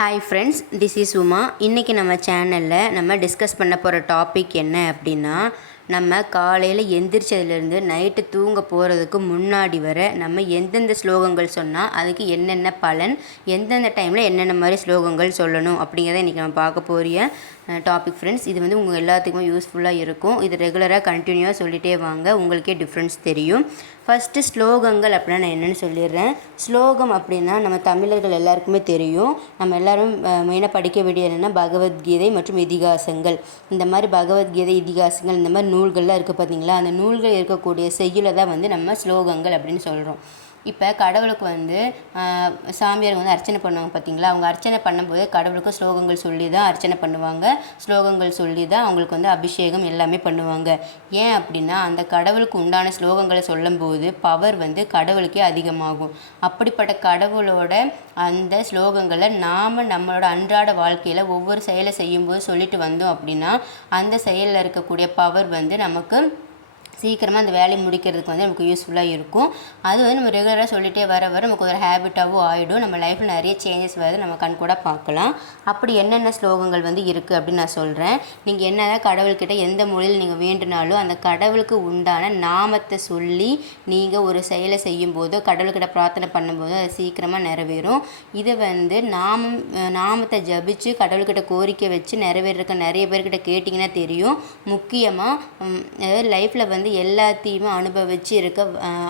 Hi friends, this is Uma. இன்றைக்கி நம்ம சேனலில் நம்ம டிஸ்கஸ் பண்ண போகிற டாபிக் என்ன அப்படின்னா, நம்ம காலையில் எந்திரிச்சதுலேருந்து நைட்டு தூங்க போகிறதுக்கு முன்னாடி வர நம்ம எந்தெந்த ஸ்லோகங்கள் சொன்னால் அதுக்கு என்னென்ன பலன், எந்தெந்த டைமில் என்னென்ன மாதிரி ஸ்லோகங்கள் சொல்லணும் அப்படிங்கிறத இன்றைக்கி நம்ம பார்க்க போகிற டாபிக் ஃப்ரெண்ட்ஸ். இது வந்து உங்கள் எல்லாத்துக்குமே யூஸ்ஃபுல்லாக இருக்கும். இது ரெகுலராக கண்டினியூவாக சொல்லிகிட்டே வாங்க, உங்களுக்கே டிஃப்ரென்ஸ் தெரியும். ஃபஸ்ட்டு ஸ்லோகங்கள் அப்படின்னா நான் என்னென்னு சொல்லிடுறேன். ஸ்லோகம் அப்படின்னா நம்ம தமிழர்கள் எல்லாருக்குமே தெரியும். நம்ம எல்லோரும் மெயினாக படிக்க வேண்டியது என்னென்னா பகவத்கீதை மற்றும் இதிகாசங்கள். இந்த மாதிரி பகவத்கீதை, இதிகாசங்கள் இந்த மாதிரி நூல்கள்லாம் இருக்குது பார்த்தீங்களா. அந்த நூல்கள் இருக்கக்கூடிய செய்யுளை தான் வந்து நம்ம ஸ்லோகங்கள் அப்படின்னு சொல்கிறோம். இப்போ கடவுளுக்கு வந்து சாமியார் வந்து அர்ச்சனை பண்ணுவாங்க பார்த்தீங்களா. அவங்க அர்ச்சனை பண்ணும்போது கடவுளுக்கு ஸ்லோகங்கள் சொல்லி தான் அர்ச்சனை பண்ணுவாங்க. ஸ்லோகங்கள் சொல்லி தான் அவங்களுக்கு வந்து அபிஷேகம் எல்லாமே பண்ணுவாங்க. ஏன் அப்படின்னா அந்த கடவுளுக்கு உண்டான ஸ்லோகங்களை சொல்லும்போது பவர் வந்து கடவுளுக்கே அதிகமாகும். அப்படிப்பட்ட கடவுளோட அந்த ஸ்லோகங்களை நாம் நம்மளோட அன்றாட வாழ்க்கையில் ஒவ்வொரு செயலை செய்யும்போது சொல்லிட்டு வந்தோம் அப்படின்னா அந்த செயலில் இருக்கக்கூடிய பவர் வந்து நமக்கு சீக்கிரமாக அந்த வேலையை முடிக்கிறதுக்கு வந்து நமக்கு யூஸ்ஃபுல்லாக இருக்கும். அது வந்து நம்ம ரெகுலராக சொல்லிகிட்டே வர நமக்கு ஒரு ஹேபிட்டாகவும் ஆகிடும். நம்ம லைஃப்பில் நிறைய சேஞ்சஸ் வருது, நம்ம கண் கூட பார்க்கலாம். அப்படி என்னென்ன ஸ்லோகங்கள் வந்து இருக்குது அப்படின்னு நான் சொல்கிறேன். நீங்கள் என்ன தான் கடவுள்கிட்ட எந்த மொழியில் நீங்கள் வேண்டுனாலும் அந்த கடவுளுக்கு உண்டான நாமத்தை சொல்லி நீங்கள் ஒரு செயலை செய்யும்போதோ கடவுள்கிட்ட பிரார்த்தனை பண்ணும்போதோ அது சீக்கிரமாக நிறைவேறும். இதை வந்து நாமத்தை ஜபிச்சு கடவுள்கிட்ட கோரிக்கை வச்சு நிறைவேறக்க நிறைய பேர்கிட்ட கேட்டிங்கன்னா தெரியும். முக்கியமாக லைஃப்பில் வந்து எல்லாத்தையுமே அனுபவிச்சு இருக்க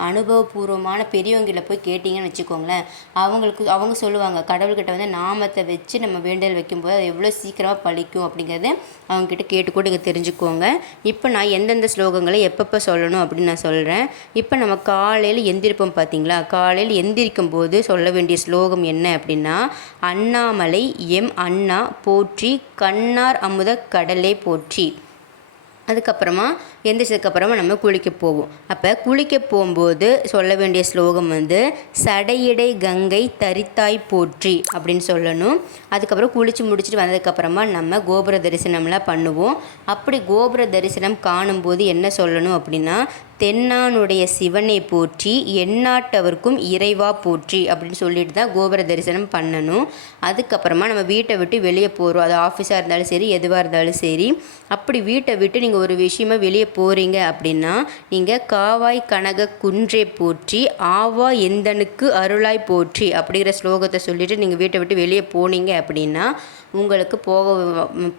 அனுபவபூர்வமான பெரியவங்களை போய் கேட்டிங்கன்னு வச்சுக்கோங்களேன். அவங்க சொல்லுவாங்க கடவுள்கிட்ட வந்து நாமத்தை வச்சு நம்ம வேண்டல் வைக்கும்போது அது எவ்வளோ சீக்கிரமாக பழிக்கும் அப்படிங்கிறத அவங்கக்கிட்ட கேட்டு கூட நீங்கள் தெரிஞ்சுக்கோங்க. இப்போ நான் எந்தெந்த ஸ்லோகங்களை எப்பப்போ சொல்லணும் அப்படின்னு நான் சொல்கிறேன். இப்போ நம்ம காலையில் எந்திரிப்போம் பார்த்தீங்களா. காலையில் எந்திரிக்கும் போது சொல்ல வேண்டிய ஸ்லோகம் என்ன அப்படின்னா, அண்ணாமலை எம் அண்ணா போற்றி, கண்ணார் அமுத கடலே போற்றி. அதுக்கப்புறமா எந்திரிச்சதுக்கப்புறமா நம்ம குளிக்க போவோம். அப்போ குளிக்க போகும்போது சொல்ல வேண்டிய ஸ்லோகம் வந்து சடையிடை கங்கை தரித்தாய் போற்றி அப்படின்னு சொல்லணும். அதுக்கப்புறம் குளித்து முடிச்சுட்டு வந்ததுக்கப்புறமா நம்ம கோபுர தரிசனம்லாம் பண்ணுவோம். அப்படி கோபுர தரிசனம் காணும்போது என்ன சொல்லணும் அப்படின்னா, தென்னானுடைய சிவனை போற்றி, எந்நாட்டவர்க்கும் இறைவா போற்றி அப்படின்னு சொல்லிட்டு தான் கோபுர தரிசனம் பண்ணணும். அதுக்கப்புறமா நம்ம வீட்டை விட்டு வெளியே போகிறோம். அது ஆஃபீஸாக இருந்தாலும் சரி, எதுவாக இருந்தாலும் சரி. அப்படி வீட்டை விட்டு நீங்கள் ஒரு விஷயமா வெளியே போகிறீங்க அப்படின்னா நீங்கள் காவாய் கனக குன்றே போற்றி, ஆவா எந்தனுக்கு அருளாய் போற்றி அப்படிங்கிற ஸ்லோகத்தை சொல்லிவிட்டு நீங்கள் வீட்டை விட்டு வெளியே போனீங்க அப்படின்னா உங்களுக்கு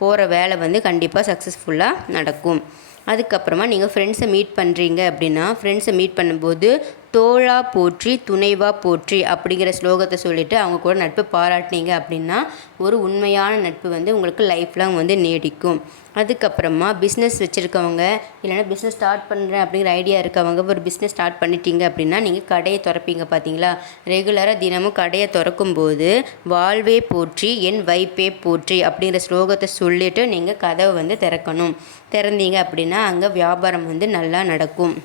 போகிற வேலை வந்து கண்டிப்பாக சக்ஸஸ்ஃபுல்லாக நடக்கும். அதுக்கப்புறமா நீங்கள் ஃப்ரெண்ட்ஸை மீட் பண்ணுறீங்க அப்படின்னா ஃப்ரெண்ட்ஸை மீட் பண்ணும்போது தோழா போற்றி, துணைவா போற்றி அப்படிங்கிற ஸ்லோகத்தை சொல்லிவிட்டு அவங்க கூட நட்பு பாராட்டினீங்க அப்படின்னா ஒரு உண்மையான நட்பு வந்து உங்களுக்கு லைஃப் லாங் வந்து நீடிக்கும். அதுக்கப்புறமா பிஸ்னஸ் வச்சுருக்கவங்க இல்லைனா பிஸ்னஸ் ஸ்டார்ட் பண்ணுறேன் அப்படிங்கிற ஐடியா இருக்கவங்க ஒரு பிஸ்னஸ் ஸ்டார்ட் பண்ணிட்டீங்க அப்படின்னா நீங்கள் கடையை திறப்பீங்க பார்த்தீங்களா. ரெகுலராக தினமும் கடையை திறக்கும்போது வாழ்வே போற்றி, என் வைப்பே போற்றி அப்படிங்கிற ஸ்லோகத்தை சொல்லிவிட்டு நீங்கள் கதவை வந்து திறக்கணும். திறந்தீங்க அப்படின்னா அங்கே வியாபாரம் வந்து நல்லா நடக்கும்.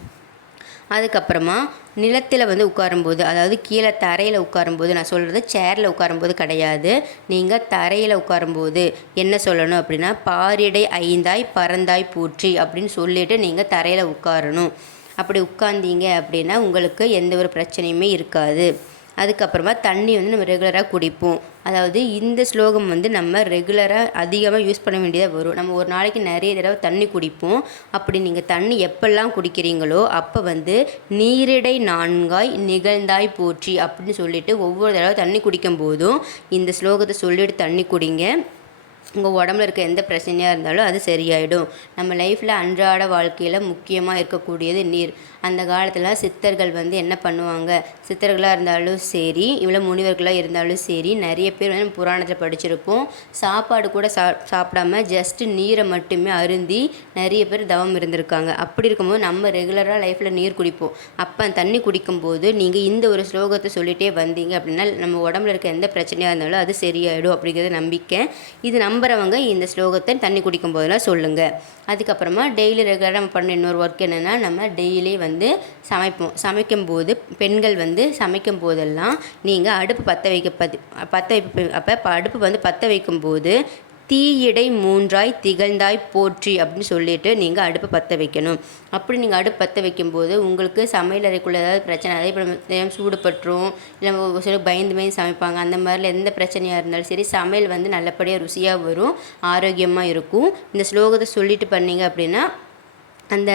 அதுக்கப்புறமா நிலத்தில் வந்து உட்காரும்போது, அதாவது கீழே தரையில் உட்காரும்போது, நான் சொல்கிறது சேரில் உட்காரும்போது கிடையாது, நீங்கள் தரையில் உட்காரும்போது என்ன சொல்லணும் அப்படின்னா, பாரிடை ஐந்தாய் பறந்தாய் போற்றி அப்படின்னு சொல்லிவிட்டு நீங்கள் தரையில் உட்காரணும். அப்படி உட்கார்ந்தீங்க அப்படின்னா உங்களுக்கு எந்த ஒரு பிரச்சனையுமே இருக்காது. அதுக்கப்புறமா தண்ணி வந்து நம்ம ரெகுலராக குடிப்போம். அதாவது இந்த ஸ்லோகம் வந்து நம்ம ரெகுலராக அதிகமாக யூஸ் பண்ண வேண்டியதாக வரும். நம்ம ஒரு நாளைக்கு நிறைய தடவை தண்ணி குடிப்போம். அப்படி நீங்கள் தண்ணி எப்பெல்லாம் குடிக்கிறீங்களோ அப்போ வந்து நீரிடை நான்காய் நிகழ்ந்தாய் போற்றி அப்படின்னு சொல்லிட்டு ஒவ்வொரு தடவை தண்ணி குடிக்கும் போதும் இந்த ஸ்லோகத்தை சொல்லிவிட்டு தண்ணி குடிங்க. உங்கள் உடம்புல இருக்க எந்த பிரச்சனையாக இருந்தாலும் அது சரியாயிடும். நம்ம லைஃப்பில் அன்றாட வாழ்க்கையில் முக்கியமாக இருக்கக்கூடியது நீர். அந்த காலத்தில் சித்தர்கள் வந்து என்ன பண்ணுவாங்க, சித்தர்களாக இருந்தாலும் சரி, இவ்வளோ முனிவர்களாக இருந்தாலும் சரி, நிறைய பேர் வந்து புராணத்தில் படிச்சிருப்போம். சாப்பாடு கூட சாப்பிடாம ஜஸ்ட்டு நீரை மட்டுமே அருந்தி நிறைய பேர் தவம் இருந்திருக்காங்க. அப்படி இருக்கும்போது நம்ம ரெகுலராக லைஃப்பில் நீர் குடிப்போம். அப்போ தண்ணி குடிக்கும்போது நீங்கள் இந்த ஒரு ஸ்லோகத்தை சொல்லிகிட்டே வந்தீங்க அப்படின்னா நம்ம உடம்புல இருக்க எந்த பிரச்சனையாக இருந்தாலும் அது சரியாயிடும் அப்படிங்கிறது நம்பிக்கை. இது நம்புறவங்க இந்த ஸ்லோகத்தை தண்ணி குடிக்கும் போதெல்லாம் சொல்லுங்கள். அதுக்கப்புறமா டெய்லி ரெகுலராக நம்ம பண்ண இன்னொரு ஒர்க் என்னென்னா, நம்ம டெய்லி வந்து சமைக்கும்போது பெண்கள் வந்து சமைக்கும் போதெல்லாம் நீங்கள் அடுப்பு பற்ற வைக்க அப்போ அடுப்பு வந்து பற்ற வைக்கும்போது தீயிடை மூன்றாய் திகழ்ந்தாய் போற்றி அப்படின்னு சொல்லிட்டு நீங்கள் அடுப்பை பற்ற வைக்கணும். அப்படி நீங்கள் அடுப்பு பற்ற வைக்கும்போது உங்களுக்கு சமையல் அறைக்குள்ளே ஏதாவது பிரச்சனை, அதே இப்போ சூடு பட்டுரும், இல்லை ஒரு சிலர் பயந்து சமைப்பாங்க, அந்த மாதிரில எந்த பிரச்சனையாக இருந்தாலும் சரி சமையல் வந்து நல்லபடியாக ருசியாக வரும், ஆரோக்கியமாக இருக்கும். இந்த ஸ்லோகத்தை சொல்லிட்டு பண்ணீங்க அப்படின்னா அந்த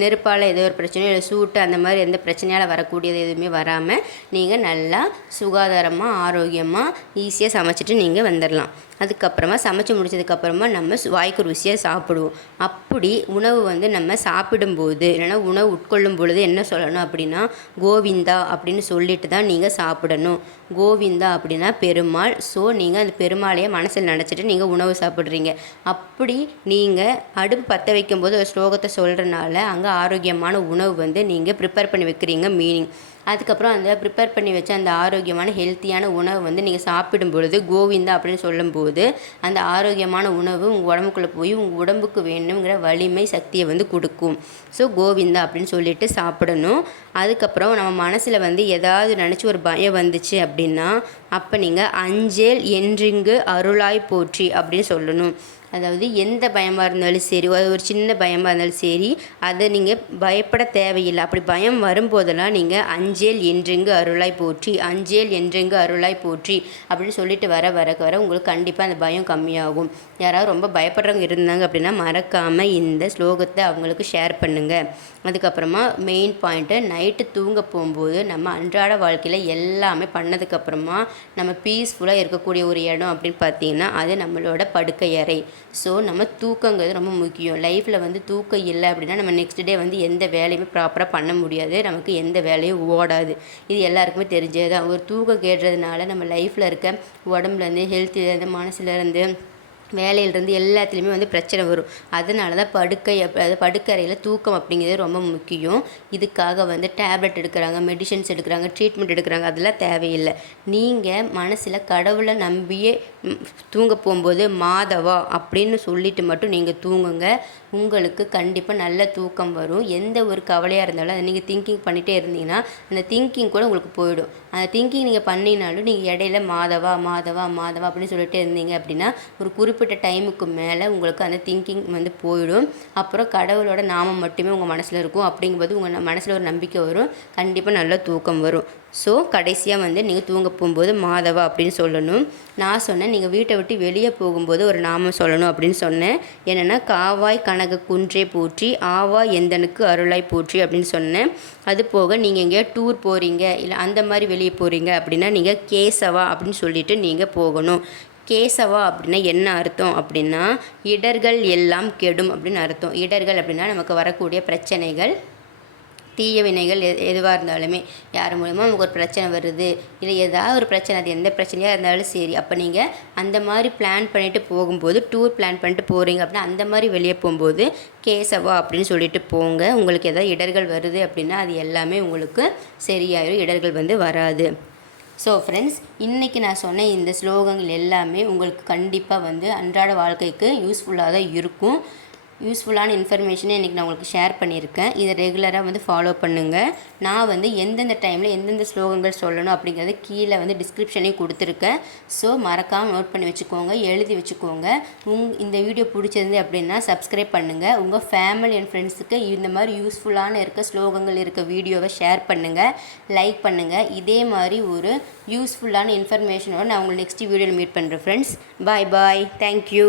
நெருப்பால் ஏதோ ஒரு பிரச்சனையோ இல்லை சூட்டு அந்த மாதிரி எந்த பிரச்சனையால் வரக்கூடியது எதுவுமே வராமல் நீங்கள் நல்லா சுகாதாரமாக ஆரோக்கியமாக ஈஸியாக சமைச்சிட்டு நீங்கள் வந்துடலாம். அதுக்கப்புறமா சமைச்சு முடிச்சதுக்கப்புறமா நம்ம வாய்க்கு ருசியாக சாப்பிடுவோம். அப்படி உணவு வந்து நம்ம சாப்பிடும்போது இல்லைனா உணவு உட்கொள்ளும் பொழுது என்ன சொல்லணும் அப்படின்னா கோவிந்தா அப்படின்னு சொல்லிட்டு தான் நீங்கள் சாப்பிடணும். கோவிந்தா அப்படின்னா பெருமாள். ஸோ நீங்கள் அந்த பெருமாளையே மனசில் நினச்சிட்டு நீங்கள் உணவு சாப்பிட்றீங்க. அப்படி நீங்கள் அடுப்பு பற்ற வைக்கும்போது ஒரு ஸ்லோகத்தை சொல்கிறனால அங்கே ஆரோக்கியமான உணவு வந்து நீங்கள் ப்ரிப்பேர் பண்ணி வைக்கிறீங்க மீனிங். அதுக்கப்புறம் அந்த ப்ரிப்பேர் பண்ணி வச்ச அந்த ஆரோக்கியமான ஹெல்த்தியான உணவு வந்து நீங்கள் சாப்பிடும் பொழுது கோவிந்தா அப்படின்னு சொல்லும்போது அந்த ஆரோக்கியமான உணவு உங்கள் உடம்புக்குள்ளே போய் உங்கள் உடம்புக்கு வேணுங்கிற வலிமை சக்தியை வந்து கொடுக்கும். ஸோ கோவிந்தா அப்படின்னு சொல்லிட்டு சாப்பிடணும். அதுக்கப்புறம் நம்ம மனசில் வந்து ஏதாவது நினச்சி ஒரு பயம் வந்துச்சு அப்படின்னா அப்போ நீங்கள் அஞ்சேல் என்றிங்கு அருளாய் போற்றி அப்படின்னு சொல்லணும். அதாவது எந்த பயமாக இருந்தாலும் சரி, ஒரு சின்ன பயமாக இருந்தாலும் சரி, அதை நீங்கள் பயப்பட தேவையில்லை. அப்படி பயம் வரும்போதெல்லாம் நீங்கள் அஞ்சேல் என்றெங்கு அருளாய் போற்றி, அஞ்சேல் என்றெங்கு அருளாய் போற்றி அப்படின்னு சொல்லிட்டு வர உங்களுக்கு கண்டிப்பாக அந்த பயம் கம்மியாகும். யாராவது ரொம்ப பயப்படுறவங்க இருந்தாங்க அப்படின்னா மறக்காமல் இந்த ஸ்லோகத்தை அவங்களுக்கு ஷேர் பண்ணுங்கள். அதுக்கப்புறமா மெயின் பாயிண்ட்டு, நைட்டு தூங்க போகும்போது நம்ம அன்றாட வாழ்க்கையில் எல்லாமே பண்ணதுக்கப்புறமா நம்ம பீஸ்ஃபுல்லாக இருக்கக்கூடிய ஒரு இடம் அப்படின்னு பார்த்தீங்கன்னா அது நம்மளோட படுக்கை அறை. ஸோ நம்ம தூக்கங்கிறது ரொம்ப முக்கியம். லைஃப்பில் வந்து தூக்கம் இல்லை அப்படின்னா நம்ம நெக்ஸ்ட் டே வந்து எந்த வேலையுமே ப்ராப்பராக பண்ண முடியாது, நமக்கு எந்த வேலையும் ஓடாது. இது எல்லாருக்குமே தெரிஞ்சது தான். ஒரு தூக்கம் கேட்டுறதுனால நம்ம லைஃப்பில் இருக்க உடம்புலேருந்து, ஹெல்த்துலேருந்து, மனசுலேருந்து, வேலையிலேருந்து எல்லாத்துலேயுமே வந்து பிரச்சனை வரும். அதனால தான் படுக்கறையில் தூக்கம் அப்படிங்கிறது ரொம்ப முக்கியம். இதுக்காக வந்து டேப்லெட் எடுக்கிறாங்க, மெடிசன்ஸ் எடுக்கிறாங்க, ட்ரீட்மெண்ட் எடுக்கிறாங்க, அதெல்லாம் தேவையில்லை. நீங்கள் மனசில் கடவுளை நம்பியே தூங்க போகும்போது மாதவா அப்படின்னு சொல்லிட்டு மட்டும் நீங்கள் தூங்குங்க. உங்களுக்கு கண்டிப்பாக நல்ல தூக்கம் வரும். எந்த ஒரு கவலையாக இருந்தாலும் அதை நீங்கள் திங்கிங் பண்ணிகிட்டே இருந்தீங்கன்னா அந்த திங்கிங் கூட உங்களுக்கு போயிடும். அந்த திங்கிங் நீங்கள் பண்ணினாலும் நீங்கள் இடையில மாதவா மாதவா மாதவா அப்படின்னு சொல்லிட்டு இருந்தீங்க அப்படின்னா ஒரு குறிப்பிட்ட டைமுக்கு மேலே உங்களுக்கு அந்த திங்கிங் வந்து போயிடும். அப்புறம் கடவுளோட நாமம் மட்டுமே உங்கள் மனசில் இருக்கும். அப்படிங்கும்போது உங்கள் மனசில் ஒரு நம்பிக்கை வரும், கண்டிப்பாக நல்ல தூக்கம் வரும். ஸோ கடைசியாக வந்து நீங்கள் தூங்க போகும்போது மாதவா அப்படின்னு சொல்லணும். நான் சொன்னேன் நீங்கள் வீட்டை விட்டு வெளியே போகும்போது ஒரு நாமம் சொல்லணும் அப்படின்னு சொன்னேன். என்னென்னா காவாய் கனக குன்றே போற்றி, ஆவா எந்தனுக்கு அருளாய் போற்றி அப்படின்னு சொன்னேன். அது போக நீங்கள் எங்கேயா டூர் போகிறீங்க இல்லை அந்த மாதிரி வெளியே போகிறீங்க அப்படின்னா நீங்கள் கேசவா அப்படின்னு சொல்லிட்டு நீங்கள் போகணும். கேசவா அப்படின்னா என்ன அர்த்தம் அப்படின்னா இடர்கள் எல்லாம் கெடும் அப்படின்னு அர்த்தம். இடர்கள் அப்படின்னா நமக்கு வரக்கூடிய பிரச்சனைகள், தீய வினைகள் எதுவாக இருந்தாலுமே, யார் மூலமாக நமக்கு ஒரு பிரச்சனை வருது இல்லை ஏதாவது ஒரு பிரச்சனை, அது எந்த பிரச்சனையாக இருந்தாலும் சரி, அப்போ நீங்கள் அந்த மாதிரி பிளான் பண்ணிவிட்டு போகும்போது, டூர் பிளான் பண்ணிட்டு போகிறீங்க அப்படின்னா அந்த மாதிரி வெளியே போகும்போது கேசவா அப்படின்னு சொல்லிட்டு போங்க. உங்களுக்கு ஏதாவது இடர்கள் வருது அப்படின்னா அது எல்லாமே உங்களுக்கு சரியாயிடும், இடர்கள் வந்து வராது. ஸோ ஃப்ரெண்ட்ஸ், இன்றைக்கி நான் சொன்ன இந்த ஸ்லோகங்கள் எல்லாமே உங்களுக்கு கண்டிப்பாக வந்து அன்றாட வாழ்க்கைக்கு யூஸ்ஃபுல்லாக தான் இருக்கும். யூஸ்ஃபுல்லான இன்ஃபர்மேஷனை இன்றைக்கி நான் உங்களுக்கு ஷேர் பண்ணியிருக்கேன். இதை ரெகுலராக வந்து ஃபாலோ பண்ணுங்கள். நான் வந்து எந்தெந்த டைமில் எந்தெந்த ஸ்லோகங்கள் சொல்லணும் அப்படிங்கிறது கீழே வந்து டிஸ்கிரிப்ஷனையும் கொடுத்துருக்கேன். ஸோ மறக்காமல் நோட் பண்ணி வச்சுக்கோங்க, எழுதி வச்சுக்கோங்க. இந்த வீடியோ பிடிச்சிருந்து அப்படின்னா சப்ஸ்கிரைப் பண்ணுங்கள். உங்கள் ஃபேமிலி அண்ட் ஃப்ரெண்ட்ஸுக்கு இந்த மாதிரி யூஸ்ஃபுல்லான ஸ்லோகங்கள் இருக்க வீடியோவை ஷேர் பண்ணுங்கள், லைக் பண்ணுங்கள். இதே மாதிரி ஒரு யூஸ்ஃபுல்லான இன்ஃபர்மேஷனோடு நான் உங்களை நெக்ஸ்ட் வீடியோவில் மீட் பண்ணுறேன் ஃப்ரெண்ட்ஸ். பாய் பாய், தேங்க்யூ.